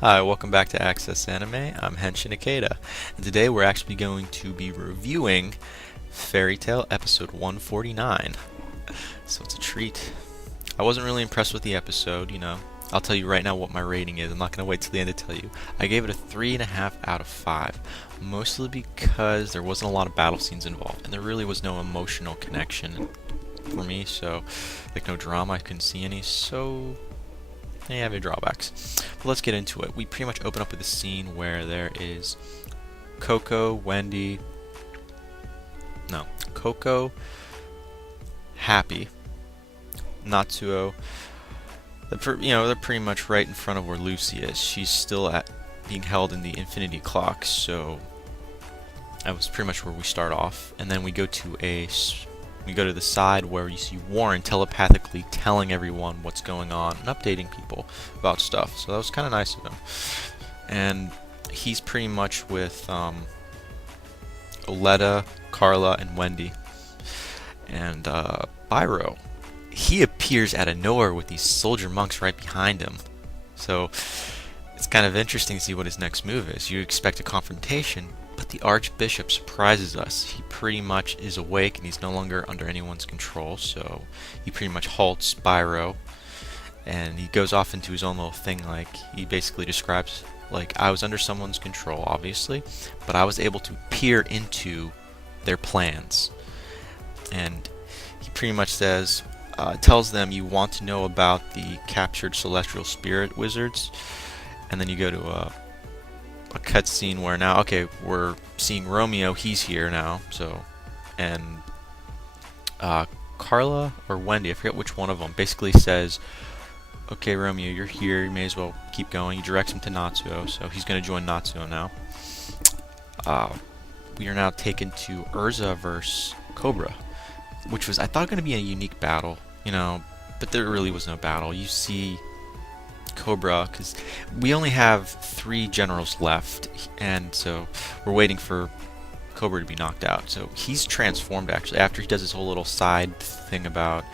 Hi, welcome back to Access Anime. I'm Henshin Ikeda, and today we're actually going to be reviewing Fairy Tail episode 149. So it's a treat. I wasn't really impressed with the episode. I'll tell you right now what my rating is. I'm not going to wait till the end to tell you. I gave it a 3.5 out of 5, mostly because there wasn't a lot of battle scenes involved, and there really was no emotional connection for me, so, like, no drama, I couldn't see any, so they have their drawbacks. But let's get into it. We pretty much open up with a scene where there is Coco, Coco, Happy, Natsuo. They're pretty much right in front of where Lucy is. She's still being held in the Infinity Clock, so that was pretty much where we start off. And then we go to the side where you see Warren telepathically telling everyone what's going on and updating people about stuff. So that was kind of nice of him. And he's pretty much with Oleta, Carla, and Wendy. And Byro, he appears out of nowhere with these soldier monks right behind him. So it's kind of interesting to see what his next move is. You expect a confrontation, but the Archbishop surprises us. He pretty much is awake and he's no longer under anyone's control, so he pretty much halts Byro, and he goes off into his own little thing. Like, he basically describes, like, I was under someone's control, obviously, but I was able to peer into their plans. And he pretty much says, tells them, you want to know about the captured celestial spirit wizards? And then you go to a cutscene where now, okay, we're seeing Romeo, he's here now, so, and Carla or Wendy, I forget which one of them, basically says, okay, Romeo, you're here, you may as well keep going. He directs him to Natsuo, so he's going to join Natsuo now. We are now taken to Urza versus Cobra, which was, I thought, going to be a unique battle, but there really was no battle. You see Cobra, because we only have 3 generals left, and so we're waiting for Cobra to be knocked out. So he's transformed, actually, after he does his whole little side thing about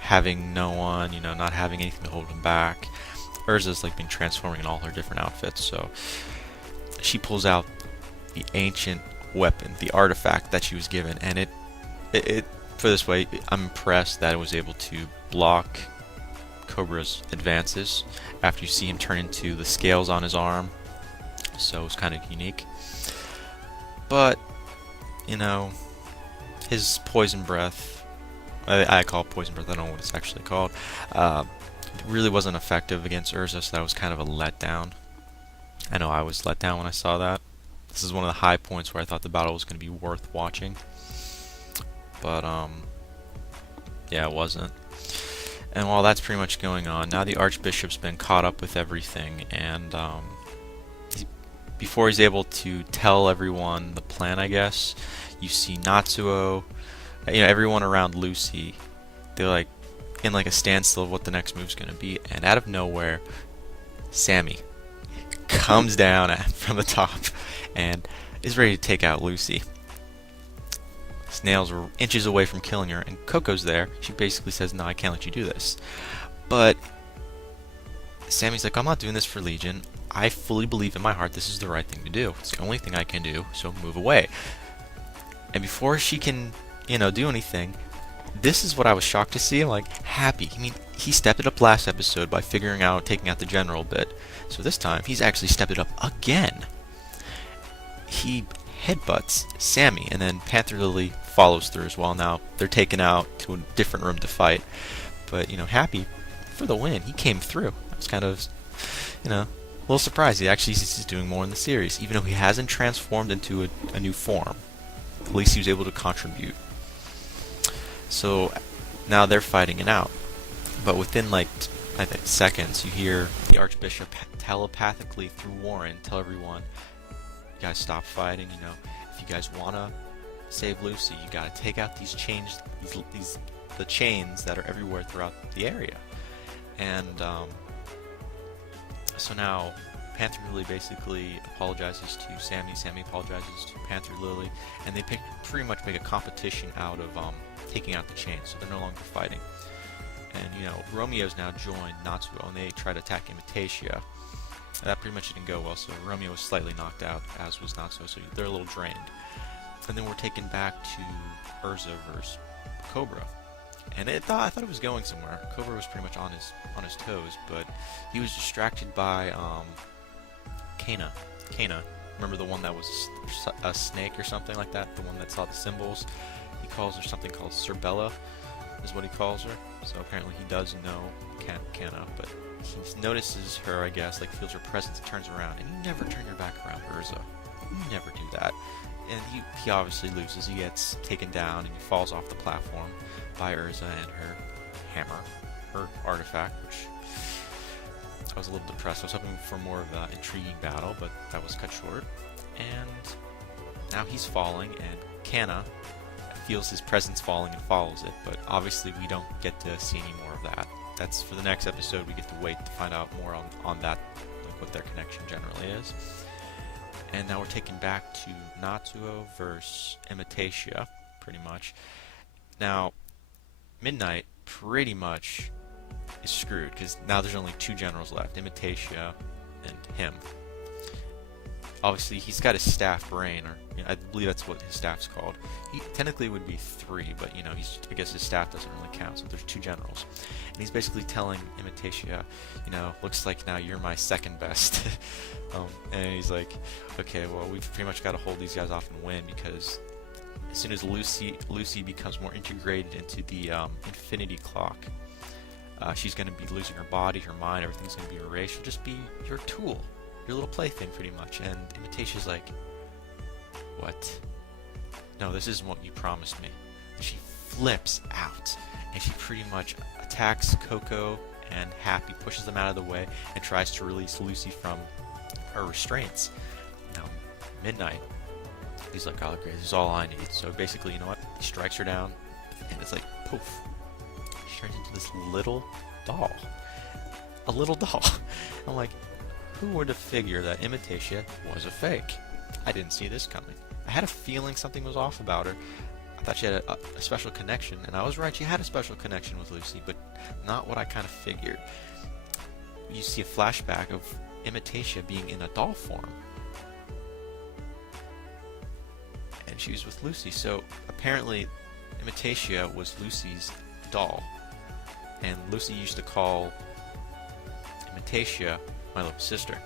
having no one, not having anything to hold him back. Urza's like been transforming in all her different outfits, so she pulls out the ancient weapon, the artifact that she was given, and it for this way, I'm impressed that it was able to block Cobra's advances after you see him turn into the scales on his arm, so it's kind of unique. But his poison breath, I call it poison breath, I don't know what it's actually called, really wasn't effective against Urza, so that was kind of a letdown. I know I was let down when I saw that. This is one of the high points where I thought the battle was going to be worth watching, but yeah, it wasn't. And while that's pretty much going on, now the Archbishop's been caught up with everything, and before he's able to tell everyone the plan, I guess, you see Natsuo, everyone around Lucy, they're like in like a standstill of what the next move's going to be, and out of nowhere, Sammy comes down from the top and is ready to take out Lucy. Snails were inches away from killing her, and Coco's there. She basically says, no, I can't let you do this. But Sammy's like, I'm not doing this for Legion. I fully believe in my heart this is the right thing to do. It's the only thing I can do, so move away. And before she can, do anything, this is what I was shocked to see. I'm like, Happy. I mean, he stepped it up last episode by taking out the general bit. So this time, he's actually stepped it up again. He headbutts Sammy, and then Panther Lily follows through as well. Now they're taken out to a different room to fight, but Happy for the win. He came through. I was kind of a little surprised. He's doing more in the series, even though he hasn't transformed into a new form. At least he was able to contribute. So now they're fighting it out, but within I think seconds, you hear the Archbishop telepathically through Warren tell everyone, you guys stop fighting, if you guys want to save Lucy, you got to take out these chains, the chains that are everywhere throughout the area. And so now Panther Lily basically apologizes to Sammy, Sammy apologizes to Panther Lily, and they pretty much make a competition out of taking out the chains, so they're no longer fighting. And Romeo's now joined Natsuo, and they try to attack Imitatia, That pretty much didn't go well, so Romeo was slightly knocked out, as was Natsuo, so they're a little drained. And then we're taken back to Urza versus Cobra. And I thought it was going somewhere. Cobra was pretty much on his toes, but he was distracted by Kana. Kana, remember the one that was a snake or something like that? The one that saw the symbols? He calls her something called Cerbella, is what he calls her. So apparently he does know Kana, but he notices her, I guess, like feels her presence, turns around, and you never turn your back around Urza. You never do that. And he obviously loses. He gets taken down and he falls off the platform by Urza and her hammer, her artifact, which I was a little depressed. I was hoping for more of an intriguing battle, but that was cut short. And now he's falling, and Kana feels his presence falling and follows it, but obviously we don't get to see any more of that. That's for the next episode. We get to wait to find out more on that, like what their connection generally is. And now we're taken back to Natsuo versus Imitatia, pretty much. Now, Midnight pretty much is screwed, because now there's only two generals left, Imitatia and him. Obviously, he's got his staff brain, or I believe that's what his staff's called. He technically would be three, but I guess his staff doesn't really count, so there's two generals. And he's basically telling Imitatia, looks like now you're my second best. And he's like, okay, well, we've pretty much got to hold these guys off and win, because as soon as Lucy becomes more integrated into the Infinity Clock, she's going to be losing her body, her mind, everything's going to be erased. She'll just be your tool, your little plaything, pretty much. And Imitatia's like, what? No, this isn't what you promised me. And she flips out, and she pretty much attacks Coco and Happy, pushes them out of the way, and tries to release Lucy from her restraints. Now, Midnight, he's like, oh great, this is all I need. So basically, you know what? He strikes her down, and it's like, poof. She turns into this little doll. A little doll. I'm like, who would have figured that Imitatia was a fake? I didn't see this coming. I had a feeling something was off about her. I thought she had a special connection, and I was right, she had a special connection with Lucy, but not what I kind of figured. You see a flashback of Imitatia being in a doll form. And she was with Lucy, so apparently Imitatia was Lucy's doll. And Lucy used to call Imitatia my little sister.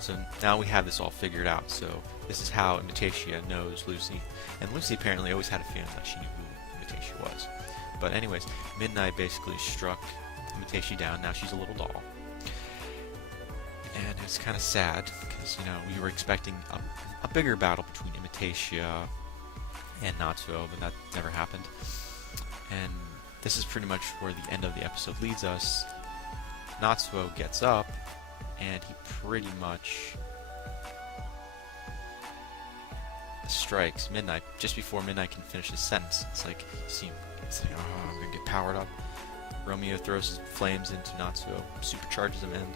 So now we have this all figured out. So this is how Imitatia knows Lucy. And Lucy apparently always had a feeling that she knew who Imitatia was. But anyways, Midnight basically struck Imitatia down. Now she's a little doll. And it's kind of sad, because, we were expecting a bigger battle between Imitatia and Natsuo, but that never happened. And this is pretty much where the end of the episode leads us. Natsuo gets up, and he pretty much strikes Midnight just before Midnight can finish his sentence. It's like, you see him, it's like, oh, I'm gonna get powered up. Romeo throws his flames into Natsuo, supercharges him, and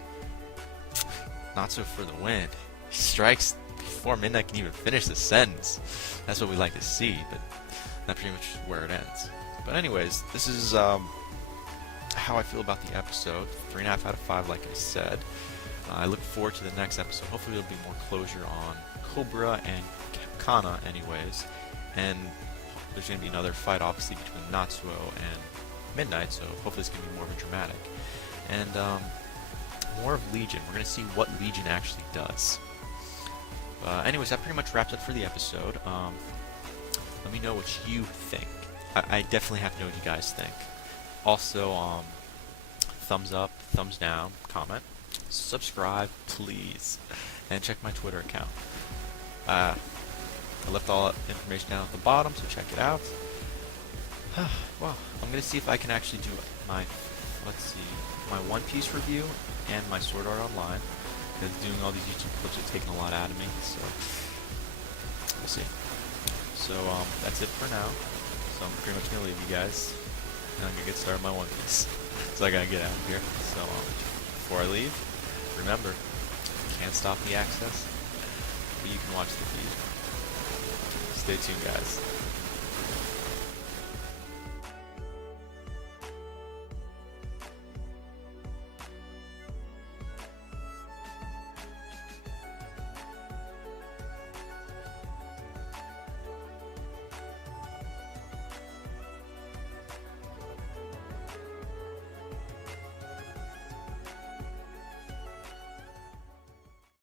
Natsuo for the win. He strikes before Midnight can even finish the sentence. That's what we like to see, but that's pretty much where it ends. But anyways, this is how I feel about the episode. 3.5 out of 5, like I said. I look forward to the next episode. Hopefully there'll be more closure on Cobra and Kana anyways. And there's going to be another fight, obviously, between Natsuo and Midnight, so hopefully it's going to be more of a dramatic. And more of Legion. We're going to see what Legion actually does. Anyways, that pretty much wraps up for the episode. Let me know what you think. I definitely have to know what you guys think. Also, thumbs up, thumbs down, comment, subscribe, please, and check my Twitter account. I left all that information down at the bottom, so check it out. Well, I'm gonna see if I can actually do my One Piece review and my Sword Art Online, because doing all these YouTube clips have taken a lot out of me, so we'll see. So that's it for now. So I'm pretty much gonna leave you guys, and I'm gonna get started on my One Piece. So I gotta get out of here. So before I leave, remember, you can't stop the access, but you can watch the feed. Stay tuned, guys.